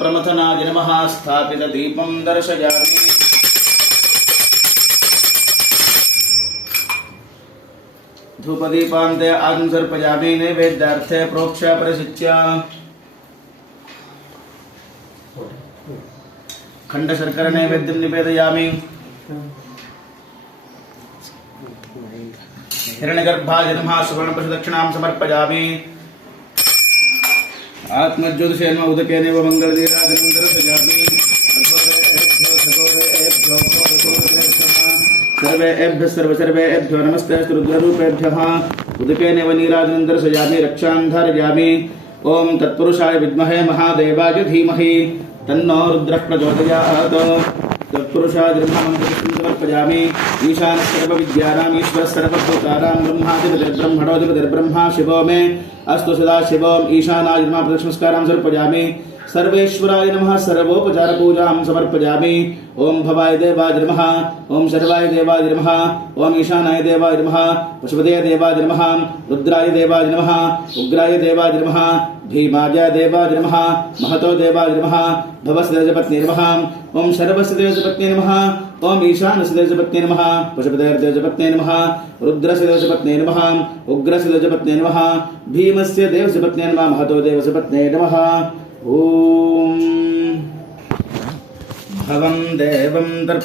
प्रमथनाय नमः स्थापित दीपं दर्शयामि। धूपदीपान्ते आत्मसर्पयामि नैवेद्यार्थे प्रोक्ष्य प्रसिच्य खण्डशर्कर नैवेद्यं निवेदयामि। हिरण्यगर्भाय नमः सुवर्णपशुदक्षिणां समर्पयामि। आत्मज्योतिषेन उदकेन मङ्गलदीराजनं दर्शयामि। सर्वेभ्यो नमस्ते रुद्ररूपेभ्यः उदकेन नीराजनं दर्शयामि। रक्षां धारयामि। ओं तत्पुरुषाय विद्महे महादेवाय धीमहि तन्नो रुद्रः प्रचोदयात्। तत्पुरुषाय ब्रह्ममन्त्रं समर्पयामि। ईशानः सर्वविद्यानाम् ईश्वरः सर्वभूतानां ब्रह्माधिपतिर्ब्रह्मा शिवो मे अस्तु सदा शिवम्। ईशानाय नमः प्रदक्षिणस्कारां समर्पयामि। सर्वेश्वराय नमः सर्वोपचार पूजां समर्पयामि। ओं भवाय देवाय नमः। ओं सर्वाय देवाय नमः। ओं ईशानाय देवाय नमः। पशुपतये देवाय नमः। रुद्राय देवाय नमः। उग्राय देवाय नमः। भीमाय देवाय नमः। महतो देवाय नमः। भवस्य देवपत्न्यै नमः। ओं सर्वस्य देवपत्न्यै नमः। ओं ईशानस्य देवपत्न्यै नमः। पशुपतये देवपत्न्यै नमः। रुद्रस्य देवपत्न्यै नमः। उग्रस्य देवपत्न्यै नमः। भीमस्य देवपत्न्यै नमः। महतो देवपत्न्यै नमः। ओम भवं देवं दर्प